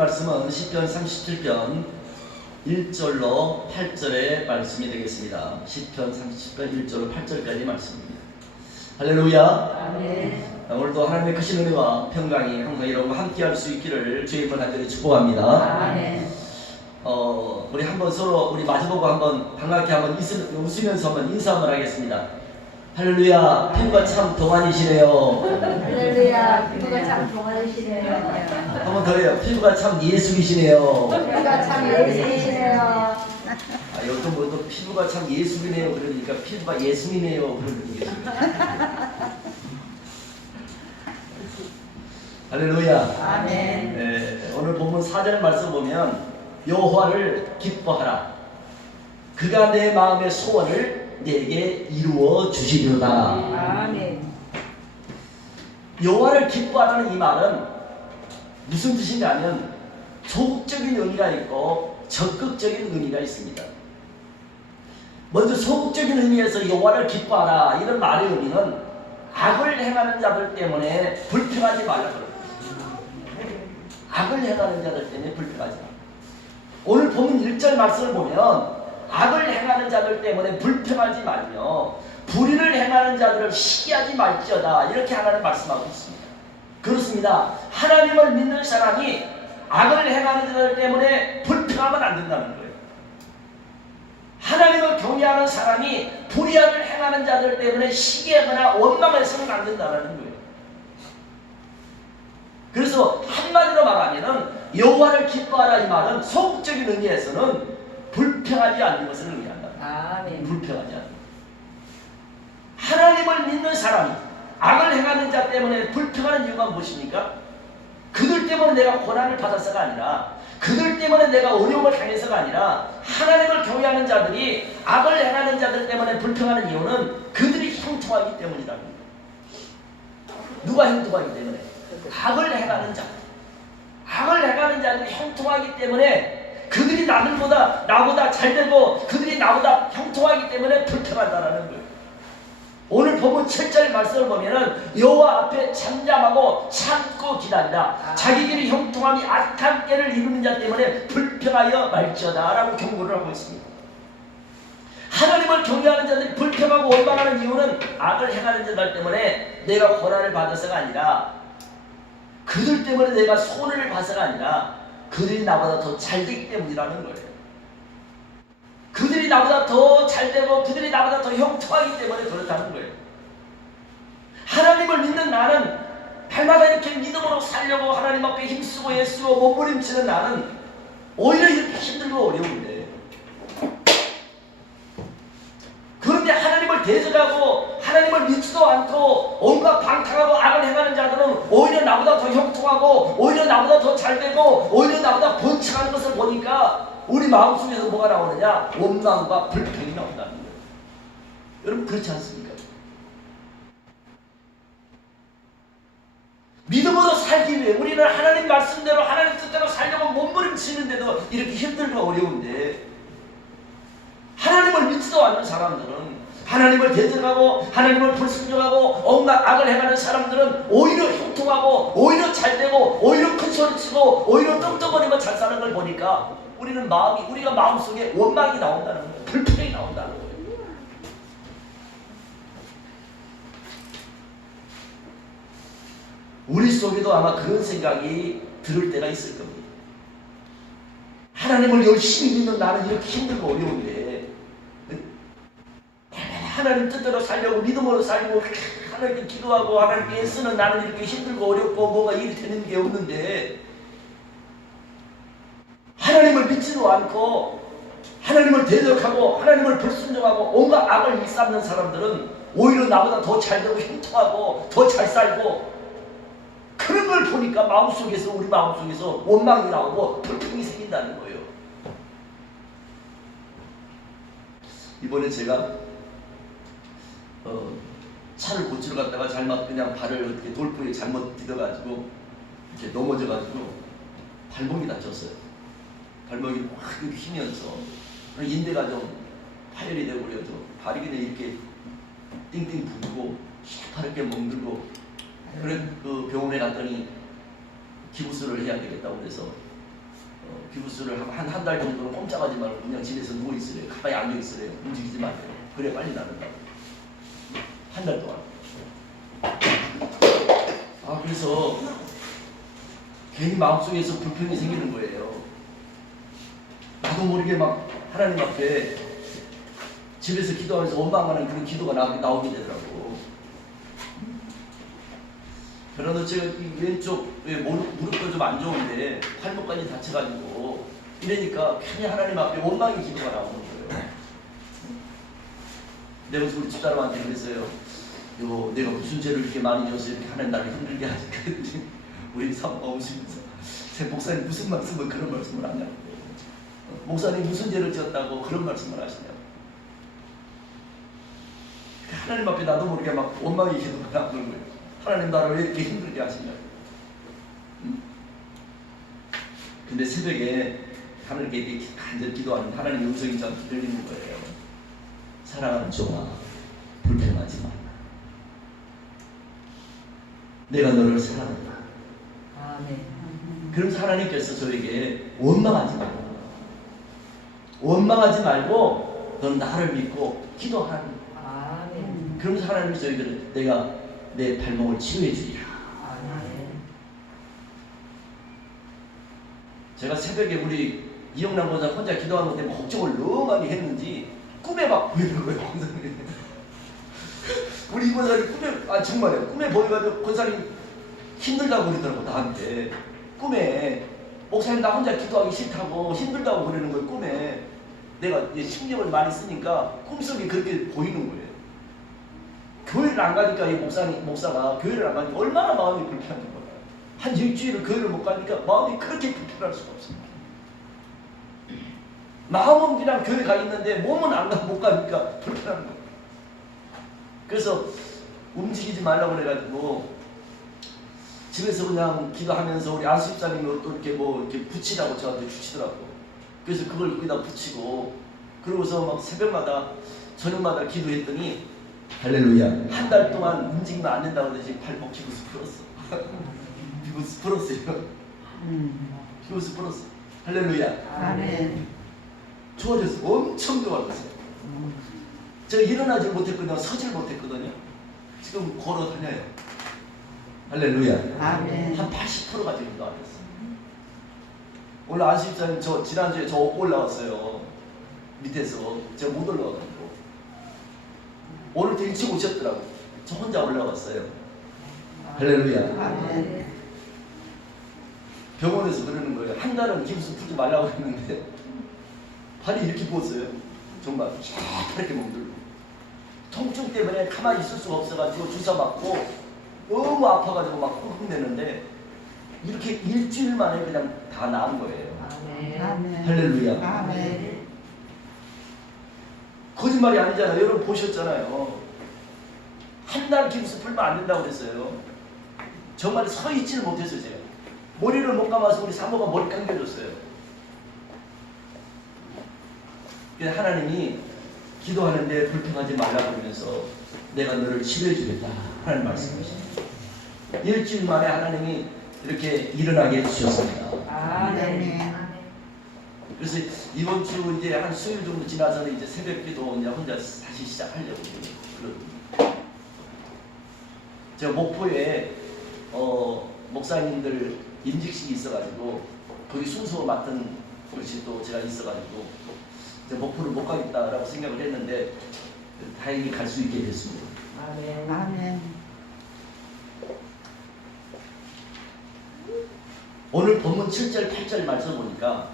말씀은 시편 37편 1절로 8절의 말씀이 되겠습니다. 시편 37편 1절로 8절까지 말씀입니다. 할렐루야. 아멘. 오늘도 하나님의 크신 은혜와 평강이 항상 여러분과 함께할 수 있기를 주의 이름으로 간절히 축복합니다. 아멘. 우리 한번 서로 우리 마주보고 한번 반갑게 한번 웃으면서 한번 인사 한번 하겠습니다. 할렐루야. 피부가 참 동안이시네요. 할렐루야. 피부가 참 동안이시네요. 한 번 더 해요. 피부가 참 예수이시네요. 피부가 참 예수이시네요. 요즘 또 피부가 참 예수이네요. 그러니까 피부가 예수이네요. 그러는 게 할렐루야. 아멘. 오늘 본문 4절 말씀 보면 여호와를 기뻐하라. 그가 내 마음의 소원을 내게 이루어 주시리로다. 아멘. 여호와를 기뻐하라는 이 말은 무슨 뜻인가 하면 소극적인 의미가 있고 적극적인 의미가 있습니다. 먼저 소극적인 의미에서 여호와를 기뻐하라 이런 말의 의미는 악을 행하는 자들 때문에 불평하지 말라 그럽니다. 악을 행하는 자들 때문에 불평하지 말라. 오늘 본문 1절 말씀을 보면 악을 행하는 자들 때문에 불평하지 말며 불의를 행하는 자들을 시기하지 말지어다 이렇게 하나님 말씀하고 있습니다. 그렇습니다. 하나님을 믿는 사람이 악을 행하는 자들 때문에 불평하면 안 된다는 거예요. 하나님을 경외하는 사람이 불의악을 행하는 자들 때문에 시기하거나 원망해서는 안 된다는 거예요. 그래서 한마디로 말하면 여호와를 기뻐하라 이 말은 소극적인 의미에서는 불평하지 않는 것을 의미한다. 아멘. 불평하지 않는 것. 하나님을 믿는 사람이 악을 행하는 자 때문에 불평하는 이유가 무엇입니까? 그들 때문에 내가 고난을 받아서가 아니라 그들 때문에 내가 어려움을 당해서가 아니라 하나님을 경외하는 자들이 악을 행하는 자들 때문에 불평하는 이유는 그들이 형통하기 때문이라는 거예요. 누가 형통하기 때문에? 악을 행하는 자. 악을 행하는 자들이 형통하기 때문에 그들이 나보다 잘되고 그들이 나보다 형통하기 때문에 불평한다라는 거예요. 오늘 본문 7절 말씀을 보면은 여호와 앞에 잠잠하고 참고 기다리라. 자기 길이 형통함이 악한 깨를 이루는 자 때문에 불평하여 말지어다 라고 경고를 하고 있습니다. 하나님을 경외하는 자들이 불평하고 원망하는 이유는 악을 행하는 자들 때문에 내가 고난을 받아서가 아니라 그들 때문에 내가 손해를 봐서가 아니라 그들이 나보다 더 잘되기 때문이라는 거예요. 그들이 나보다 더 잘되고 그들이 나보다 더 형통하기 때문에 그렇다는 거예요. 하나님을 믿는 나는 날마다 이렇게 믿음으로 살려고 하나님 앞에 힘쓰고 애쓰고 몸부림치는 나는 오히려 이렇게 힘들고 어려운데, 그런데 하나님을 대적하고 하나님을 믿지도 않고 온갖 방탕하고 악을 행하는 자들은 오히려 나보다 더 형통하고 오히려 나보다 더 잘되고 오히려 나보다 번창하는 것을 보니까 우리 마음속에서 뭐가 나오느냐? 원망과 불평이 나온다는 거예요. 여러분 그렇지 않습니까? 믿음으로 살기 위해 우리는 하나님 말씀대로 하나님 뜻대로 살려고 몸부림치는데도 이렇게 힘들고 어려운데, 하나님을 믿지도 않는 사람들은, 하나님을 대적하고 하나님을 불순종하고 온갖 악을 행하는 사람들은 오히려 형통하고 오히려 잘되고 오히려 큰소리치고 오히려 떵떵거리며 잘 사는 걸 보니까 우리가 마음속에 원망이 나온다는 거예요. 불평이 나온다는 거예요. 우리 속에도 아마 그런 생각이 들을 때가 있을 겁니다. 하나님을 열심히 믿는 나는 이렇게 힘들고 어려운데 하나님 뜻대로 살려고 믿음으로 살고 하나님께 기도하고 하나님께 애쓰는 나는 이렇게 힘들고 어렵고 뭐가 일이 되는 게 없는데, 하나님을 믿지도 않고 하나님을 대적하고 하나님을 불순종하고 온갖 악을 일삼는 사람들은 오히려 나보다 더 잘되고 형통하고 더 잘 살고, 그런 걸 보니까 우리 마음속에서 원망이 나오고 불평이 생긴다는 거예요. 이번에 제가 차를 고치러 갔다가 그냥 발을 이렇게 돌부에 잘못 디뎌가지고 이렇게 넘어져가지고 발목이 다쳤어요. 발목이 확 이렇게 휘면서 인대가 좀 파열이 되고 그래서 발이 그냥 이렇게 띵띵 부르고 시퍼렇게 멍들고, 그래 그 병원에 갔더니 기부술을 해야 되겠다고 그래서 기부스를 한 달 정도는 꼼짝하지 말고 그냥 집에서 누워 있으래요. 가만히 앉아 있으래요. 움직이지 마세요. 그래 빨리 낫는다고. 한 달 동안. 그래서 괜히 마음속에서 불평이 생기는 거예요. 나도 모르게 막 하나님 앞에 집에서 기도하면서 원망하는 그런 기도가 나오게 되더라고. 그러나 제가 이 왼쪽 무릎도 좀 안 좋은데 팔목까지 다쳐가지고 이러니까 괜히 하나님 앞에 원망의 기도가 나오는 거예요. 내가 우리 집사람한테 그랬어요. 내가 무슨 죄를 이렇게 많이 져서 이렇게 하나님 나를 힘들게 하지? 그랬더니 우리 사모가 오시면서 목사님 무슨 말씀을 그런 말씀을 하냐고. 목사님 무슨 죄를 지었다고 그런 말씀을 하시냐고. 하나님 앞에 나도 모르게 막 원망의 기도가 나오는 거예요. 하나님 나를 왜 이렇게 힘들게 하시냐고. 근데 새벽에 하나님께 이렇게 간절히 기도하는 하나님의 음성이 저한테 들리는 거예요. 사랑하는 종아, 불평하지 마라. 내가 너를 사랑한다. 아멘. 그러면서 하나님께서 저에게 원망하지 마라. 원망하지 말고 너는 나를 믿고 기도하라. 아멘. 그러면서 하나님이 저희들은 내가 내 발목을 치료해 주리라. 아멘. 제가 새벽에 우리 이영남 권사 혼자 기도하는 것 때문에 걱정을 너무 많이 했는지 꿈에 막 보이는 거예요, 권사님. 우리 이 권사님 꿈에, 정말요. 꿈에 보여가지고 권사님 힘들다고 그러더라고, 나한테. 꿈에, 목사님 나 혼자 기도하기 싫다고 힘들다고 그러는 거예요, 꿈에. 내가 이제 신경을 많이 쓰니까 꿈속에 그렇게 보이는 거예요. 교회를 안 가니까 이 목사가 교회를 안 가니까 얼마나 마음이 불편한 거예요. 한 일주일을 교회를 못 가니까 마음이 그렇게 불편할 수가 없습니다. 마음은 그냥 교회 가 있는데 몸은 못 가니까 불편한 거예요. 그래서 움직이지 말라고 그래가지고 집에서 그냥 기도하면서 우리 안수집사님이 또 이렇게 이렇게 붙이라고 저한테 주시더라고. 그래서 그걸 거기다 붙이고 그러고서 막 새벽마다 저녁마다 기도했더니 할렐루야. 한 달 동안 움직이면 안 된다고 해서 발목 기부스 풀었어. 기부스 풀었어요. 기부스 풀었어. 할렐루야. 아멘. 좋아졌어. 엄청 좋아졌어요. 제가 일어나지 못했거든요. 서질 못했거든요. 지금 걸어 다녀요. 할렐루야. 아멘. 한 80%가 지금 나아졌어. 오늘 안수집사님 저 지난주에 저 올라왔어요. 밑에서 제가 못 올라와가지고 오늘도 일찍 오셨더라고. 저 혼자 올라왔어요. 할렐루야. 아멘. 병원에서 그러는 거예요. 한 달은 기부스 풀지 말라고 했는데 발이 이렇게 부었어요. 정말 이렇게 멍들고 통증 때문에 가만히 있을 수가 없어가지고 주사 맞고 너무 아파가지고 막 끙끙대는데 이렇게 일주일 만에 그냥 다 나은 거예요. 아멘. 할렐루야. 아멘. 거짓말이 아니잖아요. 여러분 보셨잖아요. 한 달 기부스 풀면 안 된다고 그랬어요. 정말 서 있지를 못했어요. 제가 머리를 못 감아서 우리 사모가 머리 감겨줬어요. 그래서 하나님이 기도하는데 불평하지 말라고 그러면서 내가 너를 치료해 주겠다 하는 말씀이십니다. 일주일 만에 하나님이 이렇게 일어나게 해주셨습니다. 아멘. 그래서 이번 주 이제 한 수요일 정도 지나서는 이제 새벽 기도 이제 혼자 다시 시작하려고 그러거든요. 제가 목포에 목사님들 임직식이 있어가지고 거기 순서 맡은 것이 또 제가 있어가지고 이제 목포를 못 가겠다라고 생각을 했는데 다행히 갈 수 있게 됐습니다. 아멘. 아멘. 오늘 본문 7절 8절 말씀 보니까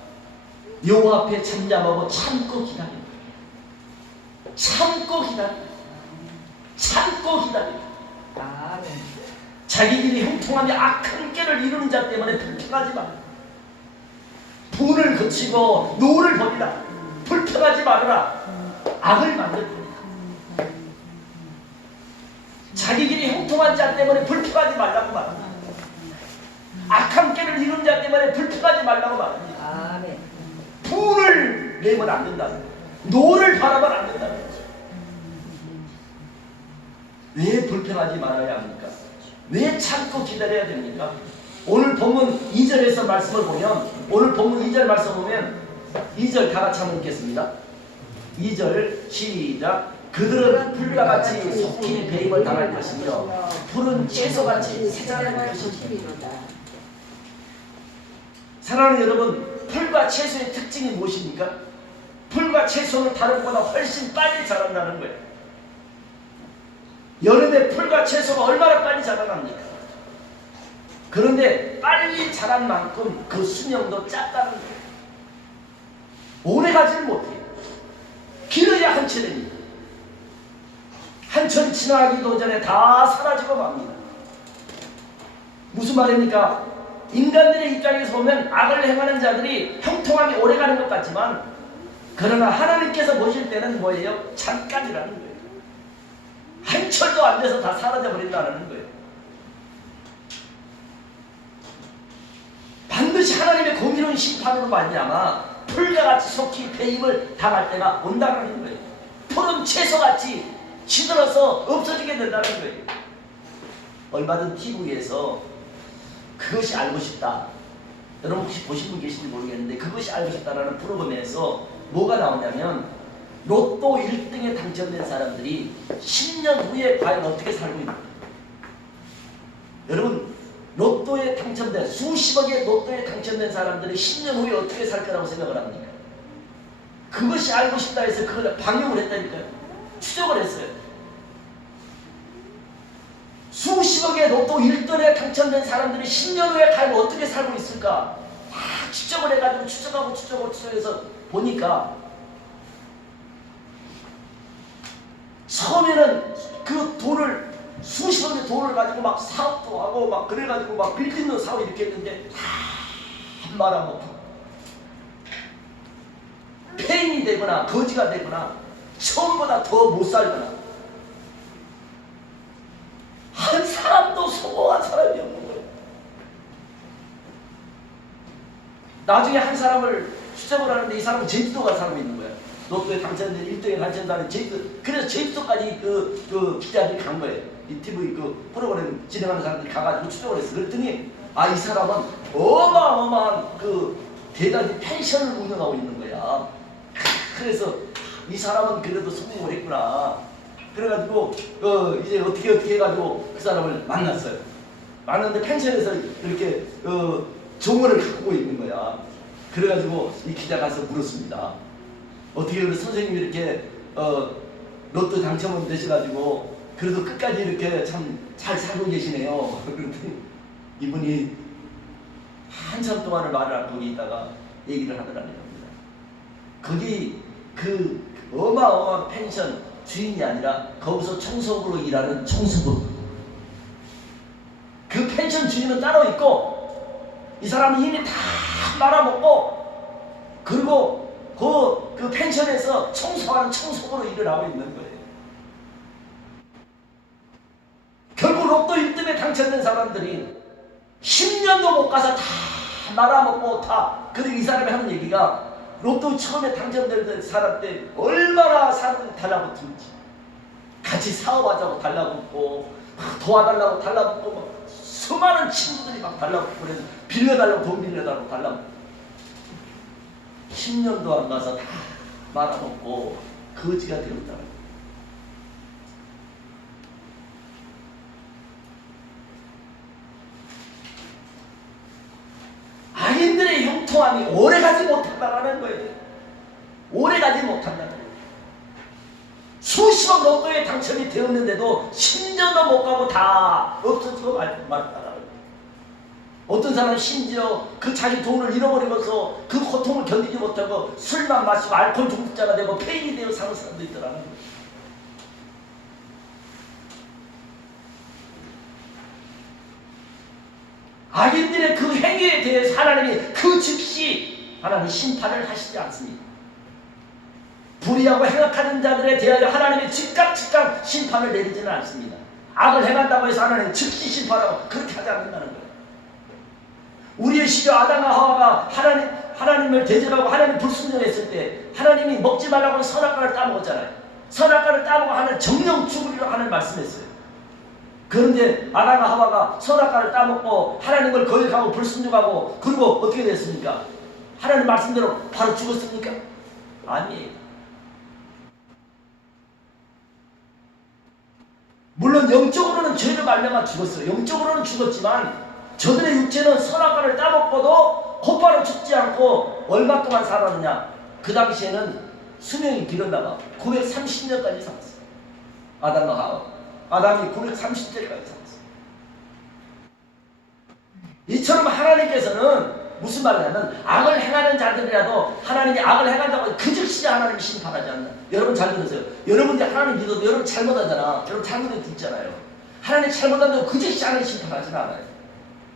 여호와 앞에 잠잠하고 참고 기다린다. 참고 기다린다. 참고 기다린다. 아멘. 자기들이 형통하며 악한 꾀를 이루는 자 때문에 불평하지 마라. 분을 그치고 노를 버리라. 불평하지 말아라. 악을 만들거니와. 자기들이 형통한 자 때문에 불평하지 말라고 말합니다. 악한 꾀를 이루는 자 때문에 불평하지 말라고 말합니다. 아멘. 분을 내면 안 된다는 거예요. 노를 바라면 안 된다는 거죠. 왜 불평하지 말아야 합니까? 왜 참고 기다려야 됩니까? 오늘 본문 2절에서 말씀을 보면 오늘 본문 2절 말씀 보면 2절 다 같이 한번 읽겠습니다. 2절 시작. 그들은 풀과 같이 속히 배임을 당할 것이며 푸른 채소같이 세잔할 것이니라. 사랑하는 여러분, 풀과 채소의 특징이 무엇입니까? 풀과 채소는 다른 것보다 훨씬 빨리 자란다는 거예요. 여름에 풀과 채소가 얼마나 빨리 자라납니까? 그런데 빨리 자란 만큼 그 수명도 짧다는 거예요. 오래 가지를 못해요. 길어야 한 철입니다. 한 철이 지나가기도 전에 다 사라지고 맙니다. 무슨 말입니까? 인간들의 입장에서 보면 악을 행하는 자들이 형통하게 오래 가는 것 같지만 그러나 하나님께서 보실 때는 뭐예요? 잠깐이라는 거예요. 한 철도 안 돼서 다 사라져 버린다는 거예요. 반드시 하나님의 공의로운 심판으로 말미암아 풀과 같이 속히 배임을 당할 때가 온다는 거예요. 푸른 채소같이 시들어서 없어지게 된다는 거예요. 얼마 전 TV에서 그것이 알고 싶다. 여러분 혹시 보신 분 계신지 모르겠는데 그것이 알고 싶다라는 프로그램에서 뭐가 나오냐면 로또 1등에 당첨된 사람들이 10년 후에 과연 어떻게 살고 있는가. 여러분 로또에 당첨된 수십억의 로또에 당첨된 사람들이 10년 후에 어떻게 살 거라고 생각을 합니까? 그것이 알고 싶다 해서 그걸 방영을 했다니까요. 추적을 했어요. 수십억의 로또 1등에 당첨된 사람들이 10년 후에 과연 어떻게 살고 있을까? 다 추적을 해가지고 추적해서 보니까 처음에는 그 돈을 수십억의 돈을 가지고 막 사업도 하고 막 그래가지고 막 빌딩도 사고 이렇게 했는데 다 말아먹고 폐인이 되거나 거지가 되거나 처음보다 더 못 살거나 한 사람도 성공한 사람이 없는 거예요. 나중에 한 사람을 추적을 하는데 이 사람은 제주도가 살고 있는 거예요. 로또에 당첨된 1등에 당첨된 제주도. 그래서 제주도까지 그 기자들이 간 거예요. 이 TV 그 프로그램 진행하는 사람들이 가가지고 추적을 했어. 그랬더니 아, 이 사람은 어마어마한 그 대단히 펜션을 운영하고 있는 거야. 그래서 이 사람은 그래도 성공을 했구나. 그래가지고 이제 어떻게 해가지고 그 사람을 만났어요. 만났는데 펜션에서 이렇게 정원을 가꾸고 있는 거야. 그래가지고 이 기자가 가서 물었습니다. 어떻게 그래 선생님이 이렇게 로또 당첨은 되셔가지고 그래도 끝까지 이렇게 참 잘 살고 계시네요. 그랬더니 이분이 한참 동안을 말을 안 거기 있다가 얘기를 하더라는 겁니다. 거기 그 어마어마한 펜션 주인이 아니라 거기서 청소부로 일하는 청소부. 그 펜션 주인은 따로 있고 이 사람이 이미 다 말아먹고 그리고 그 펜션에서 청소하는 청소부로 일을 하고 있는 거예요. 결국 로또 1등에 당첨된 사람들이 10년도 못 가서 다 말아먹고 다. 그리고 이 사람이 하는 얘기가 로또 처음에 당첨될 사람 때 얼마나 사람들이 달라붙는지 같이 사업하자고 달라붙고 도와달라고 달라붙고 막 수많은 친구들이 막 달라붙고 그래서 빌려달라고 돈 빌려달라고 달라붙고 10년도 안 가서 다 말아먹고 거지가 되었다. 악인들의 형통함이 오래가지 못한다는 거예요. 오래가지 못한다는 거예요. 수십억 로또에 당첨이 되었는데도 10년도 못 가고 다 없어지고 말았다는 거예요. 어떤 사람은 심지어 그 자기 돈을 잃어버리면서 그 고통을 견디지 못하고 술만 마시고 알코올 중독자가 되고 폐인이 되어 사는 사람도 있더라는 거예요. 악인들의 그 행위에 대해서 하나님이 그 즉시 하나님 심판을 하시지 않습니다. 불의하고 행악하는 자들에 대하여 하나님이 즉각 심판을 내리지는 않습니다. 악을 행한다고 해서 하나님이 즉시 심판하고 그렇게 하지 않는다는 거예요. 우리의 시조 아담과 하와가 하나님을 대적하고 하나님 불순종했을 때 하나님이 먹지 말라고 선악과를 따먹었잖아요. 선악과를 따먹어 하는 정령 죽으리라고 하는 말씀했어요. 그런데 아담과 하와가 선악과를 따먹고 하나님을 거역하고 불순종하고 그리고 어떻게 됐습니까? 하나님 말씀대로 바로 죽었습니까? 아니에요. 물론 영적으로는 죄를 말미암아 죽었어요. 영적으로는 죽었지만 저들의 육체는 선악과를 따먹고도 곧바로 죽지 않고 얼마 동안 살았느냐? 그 당시에는 수명이 길었나 봐. 930년까지 살았어요. 아담과 하와. 아담이 930세까지 살았어요. 이처럼 하나님께서는 무슨 말이냐면 악을 행하는 자들이라도 하나님이 악을 행한다고 그 즉시 하나님이 심판하지 않나. 여러분 잘 들으세요. 여러분들 하나님 믿어도 여러분 잘못하잖아. 여러분 잘못해도 있잖아요. 하나님 잘못한다고 그 즉시 하나님 심판하지는 않아요.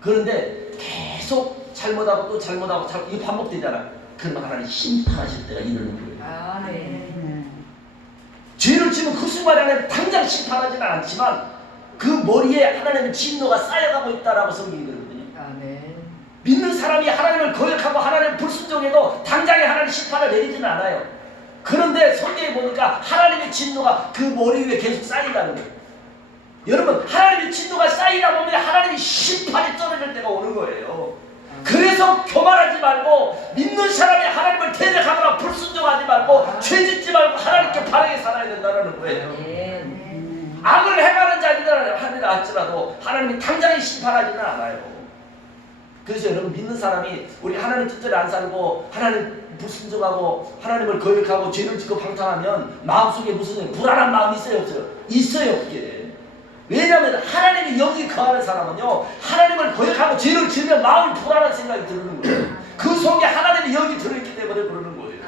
그런데 계속 잘못하고 또 잘못하고 이게 반복되잖아. 그러면 하나님 심판하실 때가 이르는 거예요. 아멘. 죄를 지면 그 순간에 하나님 당장 심판하지는 않지만 그 머리에 하나님의 진노가 쌓여가고 있다라고 성경이 그러거든요. 아멘. 믿는 사람이 하나님을 거역하고 하나님을 불순종해도 당장에 하나님 심판을 내리지는 않아요. 그런데 성경에 보니까 하나님의 진노가 그 머리 위에 계속 쌓인다는 거예요. 여러분 하나님의 진노가 쌓이다 보면 하나님의 심판이 떨어질 때가 오는 거예요. 그래서 교만하지 말고 믿는 사람이 하나님을 대적하거나 불순종하지 말고 죄짓지 말고 하나님께 바르게 살아야 된다는 거예요. 악을 행하는 자들이라 할지라도 하나님이 당장에 심판하지는 않아요. 그래서 여러분 믿는 사람이 우리 하나님 뜻대로 안 살고 하나님 불순종하고 하나님을 거역하고 죄를 짓고 방탕하면 마음속에 무슨 불안한 마음이 있어요 없어요? 있어요 그게. 왜냐하면 하나님이 여기 거하는 사람은요 하나님을 거역하고 죄를 지으면 마음이 불안한 생각이 드는 거예요. 그 속에 하나님이 여기 들어있기 때문에 그러는 거예요.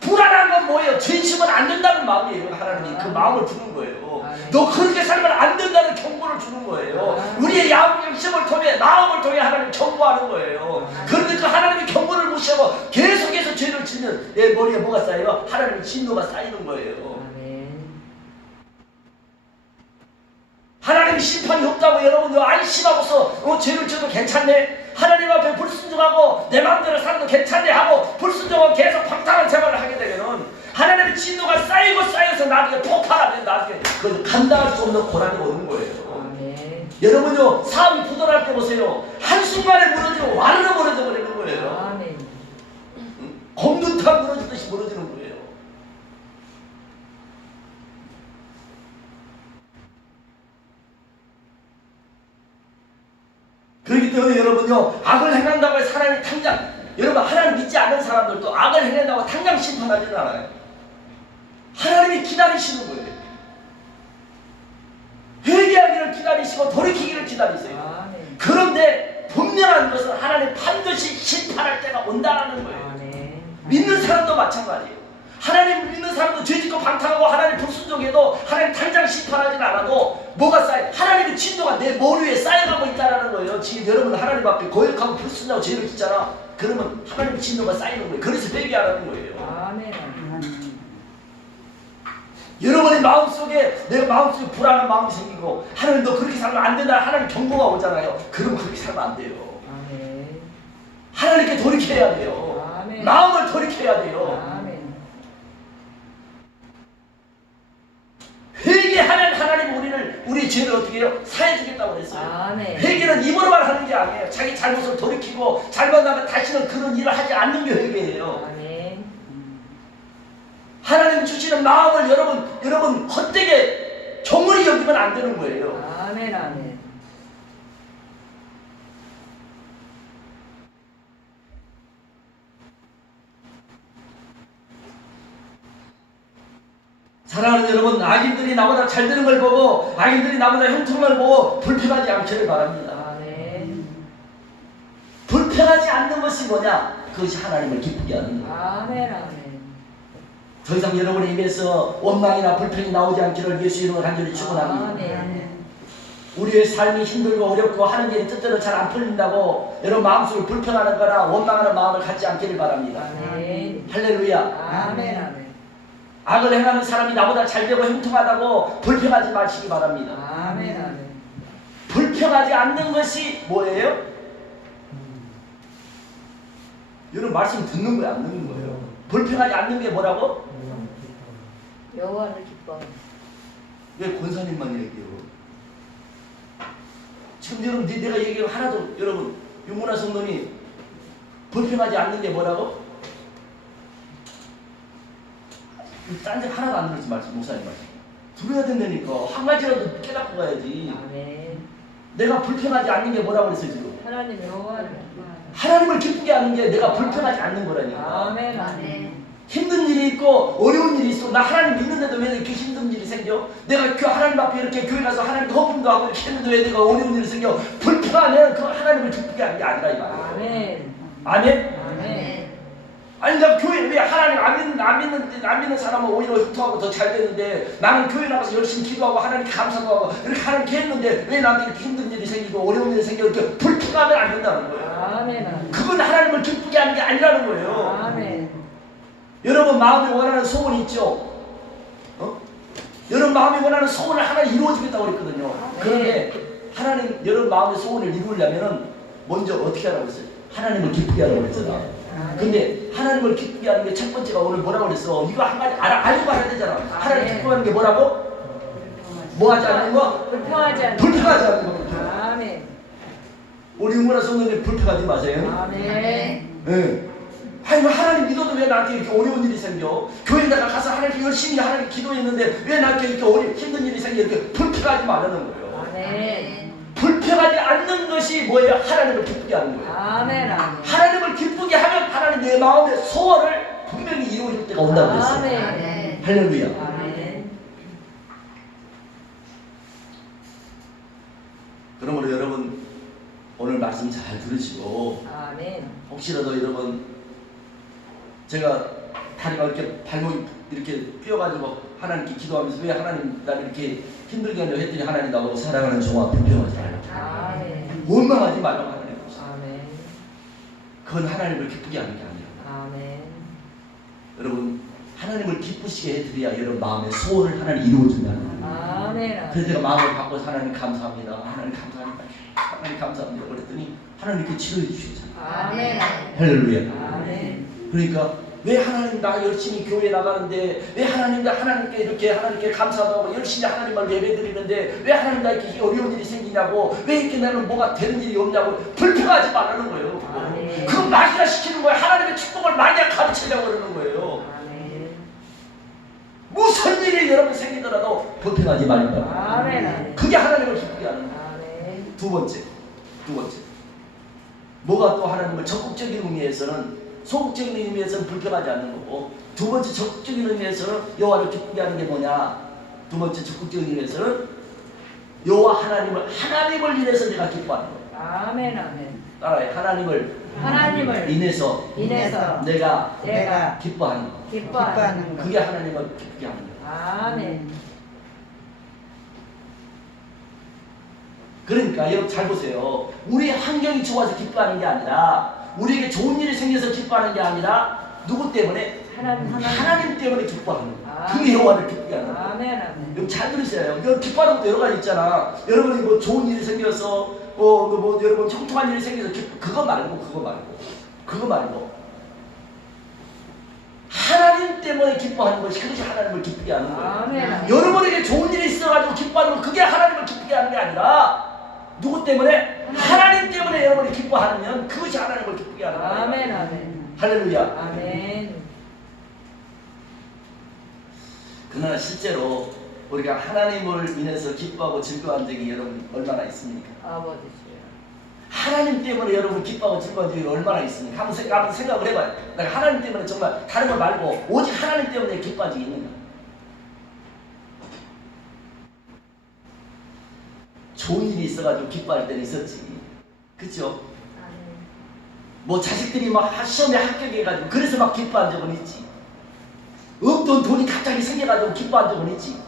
불안한 건 뭐예요? 죄 지으면 안 된다는 마음이에요. 하나님이 그 마음을 주는 거예요. 너 그렇게 살면 안 된다는 경고를 주는 거예요. 우리의 양심을 통해 마음을 통해 하나님 경고하는 거예요. 그러니까 하나님이 경고를 무시하고 계속해서 죄를 지면 내 머리에 뭐가 쌓여요? 하나님의 진노가 쌓이는 거예요. 하나님이 심판이 없다고 여러분 안심하고서 죄를 지어도 괜찮네? 하나님 앞에 불순종하고 내 마음대로 살아도 괜찮네 하고 불순종하고 계속 방탕한 생활을 하게 되면은 하나님의 진노가 쌓이고 쌓여서 나중에 폭발하면 나중에 그 감당할 수 없는 고난이 오는 거예요. 여러분요 사업이 부도날 때 보세요. 한순간에 무너지면 와르르 무너져 버리는 거예요. 곰눈탑 무너지듯이 무너지는 거예요. 그렇기 때문에 여러분요 악을 행한다고 해서 하나님이 당장 여러분 하나님 믿지 않는 사람들도 악을 행한다고 당장 심판하지는 않아요. 하나님이 기다리시는 거예요. 회개하기를 기다리시고 돌이키기를 기다리세요. 그런데 분명한 것은 하나님 반드시 심판할 때가 온다는 거예요. 믿는 사람도 마찬가지예요. 하나님 믿는 사람도 죄짓고 방탕하고 하나님 불순종해도 하나님 당장 심판하지는 않아도 뭐가 쌓여? 하나님의 진노가 내 머리 위에 쌓여가고 있다는 거예요. 지금 여러분 하나님 앞에 거역하고 불순종하고 죄를 짓잖아. 그러면 하나님의 진노가 쌓이는 거예요. 그래서 회개하라는 거예요. 여러분의 마음속에 내가 마음속에 불안한 마음이 생기고 하나님 너 그렇게 살면 안 된다 하나님 경고가 오잖아요. 그럼 그렇게 살면 안 돼요. 하나님께 돌이켜야 돼요. 마음을 돌이켜야 돼요. 회개하는 하나님 우리 죄를 어떻게 해요? 사해주겠다고 그랬어요. 회개는 입으로만 하는 게 아니에요. 자기 잘못을 돌이키고 잘못하면 다시는 그런 일을 하지 않는 게 회개예요. 하나님 주시는 마음을 여러분 헛되게 정물이 여기면 안 되는 거예요. 사랑하는 여러분, 악인들이 나보다 잘 되는 걸 보고 악인들이 나보다 형통한 걸 보고 불평하지 않기를 바랍니다. 불평하지 않는 것이 뭐냐? 그것이 하나님을 기쁘게 하는 거예요. 더 이상 여러분의 입에서 원망이나 불평이 나오지 않기를 예수 이름으로 간절히 축원합니다. 우리의 삶이 힘들고 어렵고 하는 일이 뜻대로 잘 안 풀린다고 여러분 마음속에 불평하는 거나 원망하는 마음을 갖지 않기를 바랍니다. 할렐루야. 악을 행하는 사람이 나보다 잘되고 형통하다고 불평하지 마시기 바랍니다. 불평하지 않는 것이 뭐예요? 여러분 말씀 듣는 거야 안 듣는 거예요? 불평하지 않는 게 뭐라고? 여호와를 기뻐. 왜 권사님만 얘기해요? 지금 여러분 내가 얘기한 하나도 여러분 윤문아 성도님 불평하지 않는 게 뭐라고? 딴 데 하나도 안 들었지 말씀 목사님 말씀. 들어야 된다니까. 한 가지라도 깨닫고 가야지. 아멘. 내가 불평하지 않는 게 뭐라고 그랬어요 지금? 하나님의 영화를 하나님을 기쁘게 하는 게 내가 불평하지 않는 거라니까. 아멘. 아멘. 힘든 일이 있고 어려운 일이 있어. 나 하나님 믿는데도 왜 이렇게 힘든 일이 생겨? 내가 그 하나님 앞에 이렇게 교회 가서 하나님 헌금도 하고 이렇게 했는데 왜 내가 어려운 일이 생겨? 불평하면 그 하나님을 기쁘게 하는 게 아니라 이 말이야. 아멘. 아멘? 아멘. 아니 나 교회 왜 하나님 안 믿는 사람은 오히려 흡토하고 더 잘 되는데 나는 교회 나가서 열심히 기도하고 하나님께 감사도 하고 이렇게 하나님께 했는데 왜 나한테 이렇게 힘든 일이 생기고 어려운 일이 생겨 이렇게 불평하면 안 된다는 거예요. 아멘. 아멘. 그건 하나님을 기쁘게 하는 게 아니라는 거예요. 아멘. 여러분 마음에 원하는 소원이 있죠? 여러분 마음에 원하는 소원을 하나 이루어지겠다고 그랬거든요. 그런데 하나님 여러분 마음의 소원을 이루려면은 먼저 어떻게 하라고 했어요? 하나님을 기쁘게 하라고 그랬잖아. 근데 하나님을 기쁘게 하는 게 첫 번째가 오늘 뭐라고 그랬어? 이거 한 가지 알고 해야 되잖아. 하나님 기쁘게 하는 게 뭐라고? 뭐 하지 않는 거? 불평하지 않는 불평하지 않는 거. 아멘. 우리 응원하 성도님 불평하지 마세요. 아멘. 네. 아니 하나님 믿어도 왜 나한테 이렇게 어려운 일이 생겨? 교회에다가 가서 하나님 열심히 하나님 기도했는데 왜 나한테 이렇게 힘든 일이 생겨? 이렇게 불평하지 말라는 거예요. 아멘. 불평하지 않는 것이 뭐예요? 하나님을 기쁘게 하는 거예요. 아멘. 아멘. 하나님을 기쁘게 하면 하나님 내 마음의 소원을 분명히 이루어질 때가 온다고 그랬어요. 아멘. 할렐루야. 아멘. 그러므로 여러분 오늘 말씀 잘 들으시고 아멘. 혹시라도 여러분 제가 다리가 이렇게 발목이 이렇게 삐어가지고 하나님께 기도하면서 왜 하나님 나를 이렇게 힘들게 하려고 했더니 하나님 나보고 사랑하는 종아 불평하지 말라. 아멘. 원망하지 말라고 하나님. 아멘. 그건 하나님을 기쁘게 하는 게 아니라. 아멘. 여러분 하나님을 기쁘시게 해드려야 여러분 마음의 소원을 하나님 이루어준다는 거예요. 아멘. 그래서 제가 마음을 바꿔서 하나님 감사합니다. 하나님 감사합니다. 하나님 감사합니다. 그랬더니 하나님 이렇게 치료해 주시잖아요. 아멘. 할렐루야. 아멘. 그러니까 왜 하나님 나 열심히 교회 나가는데 왜 하나님께 이렇게 하나님께 감사도 하고 열심히 하나님을 예배드리는데 왜 하나님 나 이렇게 어려운 일이 생기냐고 왜 이렇게 나는 뭐가 되는 일이 없냐고 불평하지 말라는 거예요. 아멘. 그거 마귀가 시키는 거예요. 하나님의 축복을 마귀가 가르치려고 그러는 거예요. 아멘. 무슨 일이 여러분 생기더라도 불평하지 말라. 아멘. 그게 하나님을 기쁘게 하는 거예요. 아멘. 두 번째 뭐가 또 하나님을 적극적인 의미에서는 소극적인 의미에서는 불평하지 않는 거고 두 번째 적극적인 의미에서는 여호와를 기쁘게 하는 게 뭐냐? 두 번째 적극적인 의미에서는 여호와 하나님을 인해서 내가 기뻐하는 거예요. 아멘. 아멘. 따라해. 하나님을 인해서 내가 기뻐하는 거. 기뻐하는 것. 그게 하나님을 기쁘게 하는 거예요. 아멘. 그러니까 여러분 잘 보세요. 우리 환경이 좋아서 기뻐하는 게 아니라 우리에게 좋은 일이 생겨서 기뻐하는 게 아니라 누구 때문에? 하나님 때문에 기뻐하는 거예요. 그게 여호와를 기쁘게 하는 거예요. 아멘. 아멘. 여러분 잘 들으세요. 여러분 기뻐하는 것도 여러 가지 있잖아. 여러분이 뭐 좋은 일이 생겨서 뭐 여러분 형통한 일이 생겨서 그거 말고 하나님 때문에 기뻐하는 것이 그것이 하나님을 기쁘게 하는 거예요. 아멘. 여러분에게 좋은 일이 있어가지고 기뻐하는 건 그게 하나님을 기쁘게 하는 게 아니라 누구 때문에? 하나님 때문에 여러분이 기뻐하면 그것이 하나님을 기쁘게 하는 거예요. 아멘. 아멘. 할렐루야. 아멘. 그러나 실제로 우리가 하나님을 인해서 기뻐하고 즐거워한 적이 여러분 얼마나 있습니까? 아버지시여. 하나님 때문에 여러분 기뻐하고 즐거워한 적이 얼마나 있습니까? 한번 생각을 해봐요. 내가 하나님 때문에 정말 다른 걸 말고 오직 하나님 때문에 기뻐한 적이 있는가? 좋은 일이 있어가지고 기뻐할 때는 있었지. 그쵸? 뭐 자식들이 막 시험에 합격해가지고 그래서 막 기뻐한 적은 있지. 없던 돈이 갑자기 생겨가지고 기뻐한 적은 있지.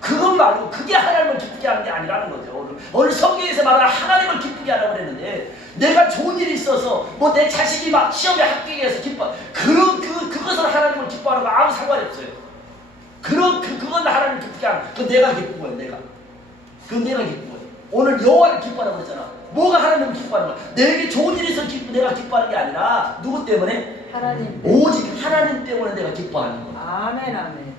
그것 말고 그게 하나님을 기쁘게 하는 게 아니라는 거죠. 오늘 성경에서 말하는 하나님을 기쁘게 하라고 그랬는데 내가 좋은 일이 있어서 뭐 내 자식이 막 시험에 합격해서 기뻐 그것은 하나님을 기뻐하는 거 아무 상관이 없어요. 그건 하나님을 기쁘게 하는 거. 그건 내가 기쁜 거예요. 그건 내가 기쁜 거예요. 오늘 여호와를 기뻐하라고 했잖아. 뭐가 하나님을 기뻐하는 거야? 내게 좋은 일이 있어서 내가 기뻐하는 게 아니라 누구 때문에? 하나님. 오직 하나님 때문에 내가 기뻐하는 거야. 아멘. 아멘.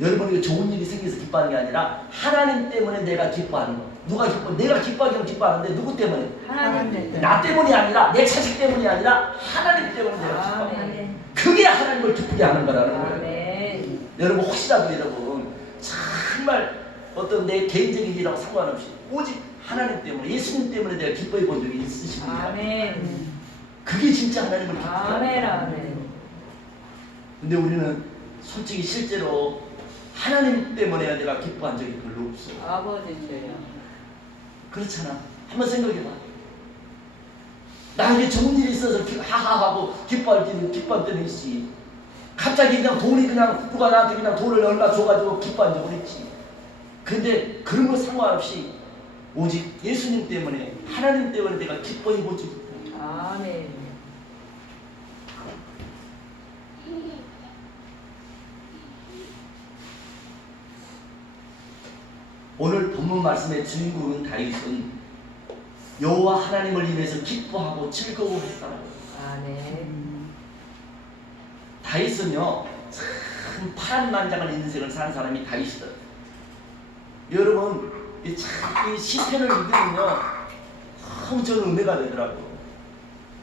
여러분에게 좋은 일이 생겨서 기뻐하는 게 아니라 하나님 때문에 내가 기뻐하는 거. 누가 기뻐? 내가 기뻐하기는 기뻐하는데 누구 때문에? 하나님 때문에. 나 때문이 아니라 내 자식 때문이 아니라 하나님 때문에 내가 기뻐하는 거. 아멘. 그게 하나님을 기쁘게 하는 거라는 거예요. 아멘. 여러분 혹시라도 여러분 정말 어떤 내 개인적인 일이라고 상관없이 오직 하나님 때문에 예수님 때문에 내가 기뻐해 본 적이 있으십니까? 아멘. 그게 진짜 하나님을 기쁘게 하는 아멘. 거예요. 아멘. 근데 우리는 솔직히 실제로 하나님 때문에 내가 기뻐한 적이 별로 없어. 아버지 주여. 그렇잖아. 한번 생각해봐. 나에게 좋은 일이 있어서 하하하고 기뻐할 때는 있지. 갑자기 그냥 돈이 그냥 누가 나한테 그냥 돈을 얼마 줘가지고 기뻐한 적은 있지. 근데 그런 거 상관없이 오직 예수님 때문에 하나님 때문에 내가 기뻐해 보지. 아멘. 오늘 본문 말씀의 주인공은 다윗은 여호와 하나님을 인해서 기뻐하고 즐거워했다는 거예요. 아멘. 다윗은요 참 파란만장한 인생을 산 사람이 다윗이다. 여러분 이 시편을 읽으면요 너무 저는 은혜가 되더라고요.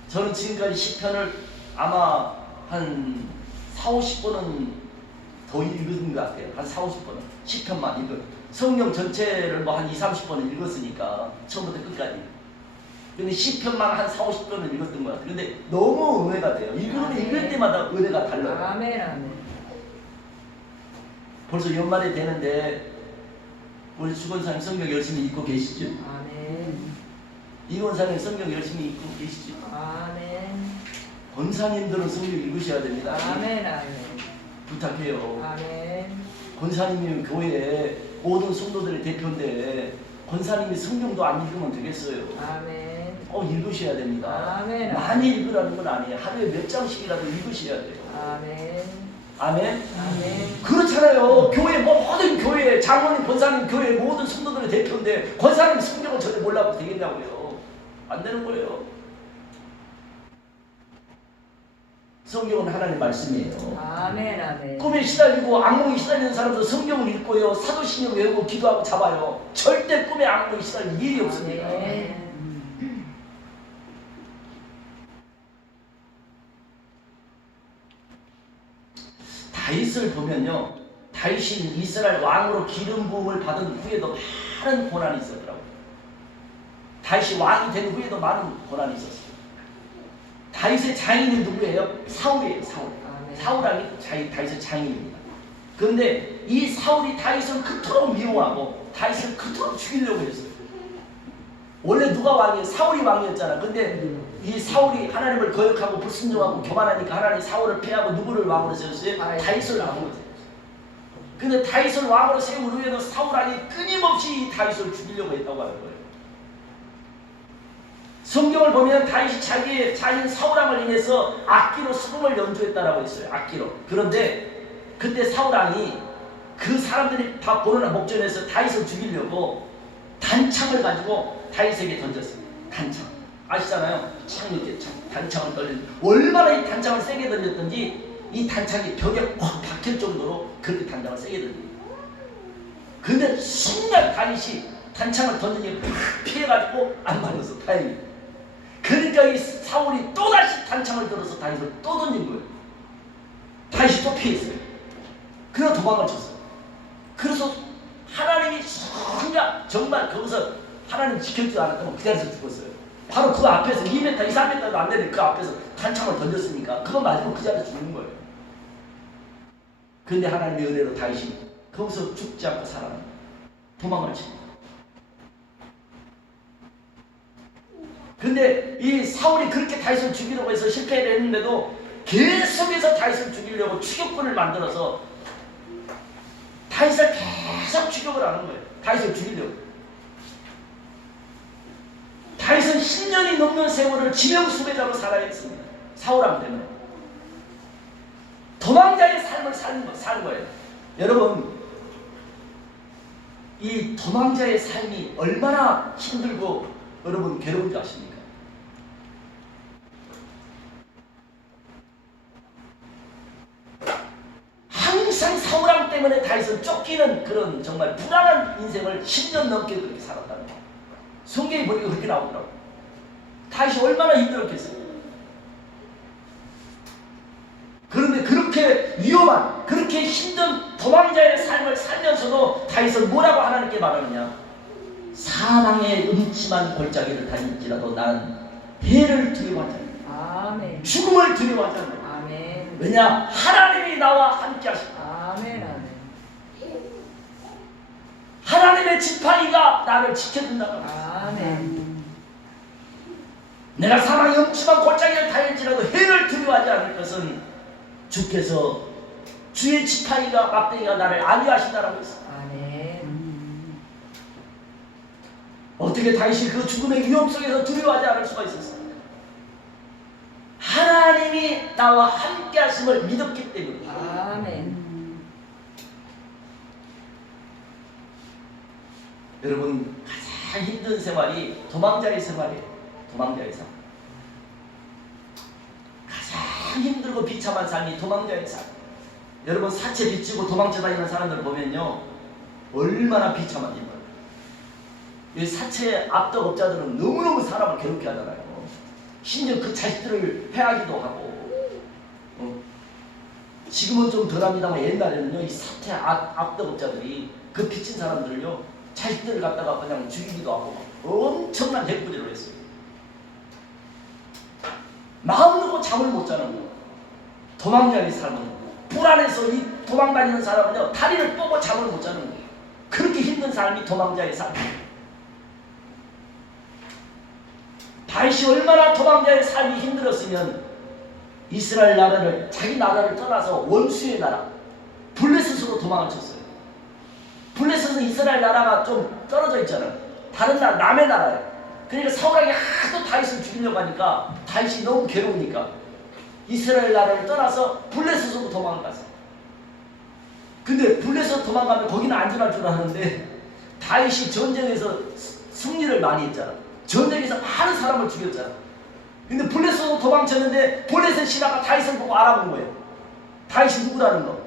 저는 지금까지 시편을 아마 한 4~50번은 더 읽은 것 같아요. 한 4~50번은 시편만 읽어요. 성경 전체를 뭐 한 20~30번은 읽었으니까 처음부터 끝까지. 근데 시편만 한 4~50번은 읽었던 것 같아요. 근데 너무 은혜가 돼요. 읽을 때마다 은혜가 달라요. 아멘. 아멘. 벌써 연말이 되는데 우리 주권사님 성경 열심히 읽고 계시죠? 아멘. 이권사님 성경 열심히 읽고 계시죠? 아멘. 권사님들은 성경 읽으셔야 됩니다. 아멘. 아멘. 부탁해요. 아멘. 권사님이 교회에 모든 성도들의 대표인데 권사님이 성경도 안 읽으면 되겠어요. 아멘. 읽으셔야 됩니다. 아멘. 많이 읽으라는 건 아니에요. 하루에 몇 장씩이라도 읽으셔야 돼요. 아멘. 아멘. 아멘. 그렇잖아요. 교회 모든 교회 장로님, 권사님 교회 모든 성도들의 대표인데 권사님 성경을 전혀 몰라도 되겠냐고요. 안 되는 거예요. 성경은 하나님 말씀이에요. 아멘. 아멘. 꿈에 시달리고 악몽에 시달리는 사람도 성경을 읽고요. 사도신경 외우고 기도하고 잡아요. 절대 꿈에 악몽에 시달릴 일이 없습니다. 아멘. 다윗을 보면요. 다윗이 이스라엘 왕으로 기름 부음을 받은 후에도 많은 고난이 있었더라고요. 다윗이 왕이 된 후에도 많은 고난이 있었어요. 다윗의 장인은 누구예요? 사울이에요. 사울. 사울왕이 다윗의 장인입니다. 그런데 이 사울이 다윗을 그토록 미워하고 다윗을 그토록 죽이려고 했어요. 원래 누가 왕이에요? 사울이 왕이었잖아. 근데 이 사울이 하나님을 거역하고 불순종하고 교만하니까 하나님 사울을 패하고 누구를 왕으로 세웠어요? 다윗을 왕으로 세웠어요. 근데 다윗을 왕으로 세운 후에도 사울왕이 끊임없이 다윗을 죽이려고 했다고 하는 거예요. 성경을 보면 다윗이 자기의 자신 사울왕을 인해서 악기로 수금을 연주했다라고 했어요. 악기로. 그런데 그때 사울왕이 그 사람들이 다 보는 목전에서 다윗을 죽이려고 단창을 가지고 다윗에게 던졌어요. 단창. 아시잖아요. 창 이렇게 단창을 던진. 얼마나 이 단창을 세게 던졌던지 이 단창이 벽에 확 박힐 정도로 그렇게 단창을 세게 던집니다. 근데 순간 다윗이 단창을 던지니 팍 피해가지고 안 맞았어. 다행히. 그러니까 이 사울이 또다시 단창을 들어서 다윗을 또 던진 거예요. 다윗이 또 피했어요. 그래서 도망을 쳤어요. 그래서 하나님이 정말 거기서 하나님 지켜주지 않았다면 그 자리에서 죽었어요. 바로 그 앞에서 2m, 3m도 안 되는 그 앞에서 단창을 던졌으니까 그거 맞으면 그 자리에서 죽는 거예요. 근데 하나님의 은혜로 다윗이 거기서 죽지 않고 살아납니다. 도망을 칩니다. 근데 이 사울이 그렇게 다윗을 죽이려고 해서 실패를 했는데도 계속해서 다윗을 죽이려고 추격군을 만들어서 다윗을 계속 추격을 하는 거예요. 다윗을 죽이려고. 다윗은 10년이 넘는 세월을 지명수배자로 살아야 했습니다. 사울왕 때문에. 도망자의 삶을 사는 거예요. 여러분, 이 도망자의 삶이 얼마나 힘들고 여러분 괴로운지 아십니까? 평생 사울왕 때문에 다윗은 쫓기는 그런 정말 불안한 인생을 10년 넘게 그렇게 살았다는 거예요. 성경에 보니까 그렇게 나오더라고요. 다윗이 얼마나 힘들었겠어요. 그런데 그렇게 위험한, 그렇게 힘든 도망자의 삶을 살면서도 다윗은 뭐라고 하나님께 말하느냐? 사망의 음침한 골짜기를 다닐지라도 나는 해를 두려워하지 않는다. 아멘. 죽음을 두려워하지 않는다. 아멘. 왜냐? 하나님이 나와 함께 하신다. 아멘. 아멘. 하나님의 지팡이가 나를 지켜준다. 아멘. 내가 사망의 음침한 골짜기를 다닐지라도 해를 두려워하지 않을 것은 주께서 주의 지팡이가 막대기가 나를 안위하신다라고 했어요. 아멘. 어떻게 다윗이 그 죽음의 위험 속에서 두려워하지 않을 수가 있었어요? 하나님이 나와 함께 하심을 믿었기 때문에. 아멘. 여러분, 가장 힘든 생활이 도망자의 생활이에요. 도망자의 삶. 가장 힘들고 비참한 삶이 도망자의 삶. 여러분, 사채 빚지고 도망쳐 다니는 사람들 보면요, 얼마나 비참한지 몰라요. 이 사채 압도업자들은 너무너무 사람을 괴롭게 하잖아요. 심지어 그 자식들을 해하기도 하고. 지금은 좀 덜합니다만 옛날에는요, 이 사채 압도업자들이 그 빚진 사람들을요, 자식들을 갖다가 그냥 죽이기도 하고 엄청난 해코지를 했어요. 마음 놓고 잠을 못 자는 거예요. 도망자의 삶은, 불안해서 이 도망다니는 사람은요, 다리를 뻗고 잠을 못 자는 거예요. 그렇게 힘든 삶이 도망자의 삶이에요. 다윗이 얼마나 도망자의 삶이 힘들었으면 이스라엘 나라를, 자기 나라를 떠나서 원수의 나라 블레셋으로 도망을 쳤어요. 블레셋은 이스라엘 나라가 좀 떨어져 있잖아요. 다른 나라, 남의 나라예요. 그러니까 사울왕이 하도 다윗을 죽이려고 하니까 다윗이 너무 괴로우니까 이스라엘 나라를 떠나서 블레셋으로 도망을 갔어요. 근데 블레셋 도망가면 거기는 안전할 줄 아는데 다윗이 전쟁에서 승리를 많이 했잖아. 전쟁에서 많은 사람을 죽였잖아. 근데 블레셋으로 도망쳤는데 블레셋 신하가 다윗을 보고 알아본 거예요. 다윗이 누구라는 거.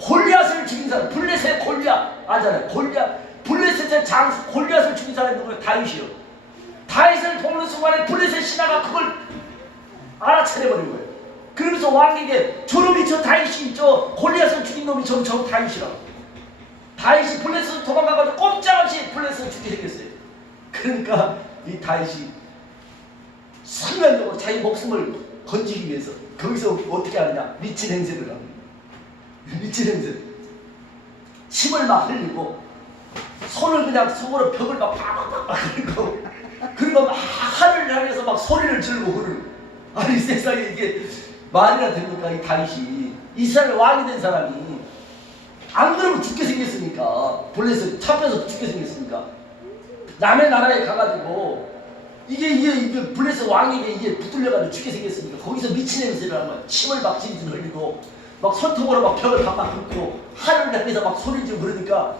골리앗을 죽인 사람, 블레셋 골리앗 아잖아요. 골리앗, 블레셋의 장수 골리앗을 죽인 사람이 누구예요? 다윗이요. 다윗을 보는 순간에 블레셋 신하가 그걸 알아차려버린 거예요. 그러면서 왕에게 저놈이 저 다윗이 저 골리앗을 죽인 놈이 저 다윗이라고. 다윗이 블레셋을 도망가가지고 꼼짝없이 블레셋을 죽게 생겼어요. 그러니까 이 다윗이 순간적으로 자기 목숨을 건지기 위해서 거기서 어떻게 하느냐? 미친 행세를 합니다. 미친 행세. 침을 막 흘리고 손을 그냥 속으로 벽을 막 팍팍팍 긁고 그리고 막 하늘을 향해서 막 소리를 지르고 흐르고. 아니 세상에 이게 말이나 됩니까? 이 다윗이 이스라엘 왕이 된 사람이 안 그러면 죽게 생겼으니까 블레셋 잡혀서 죽게 생겼으니까 남의 나라에 가가지고 이게 블레셋 왕에게 이게 붙들려가지고 죽게 생겼으니까 거기서 미친 행세를 하는 거야. 침을 막 질질 흘리고 막 손톱으로 막 벽을 팍팍 긁고 하늘을 향해서 막 소리 지르고 그러니까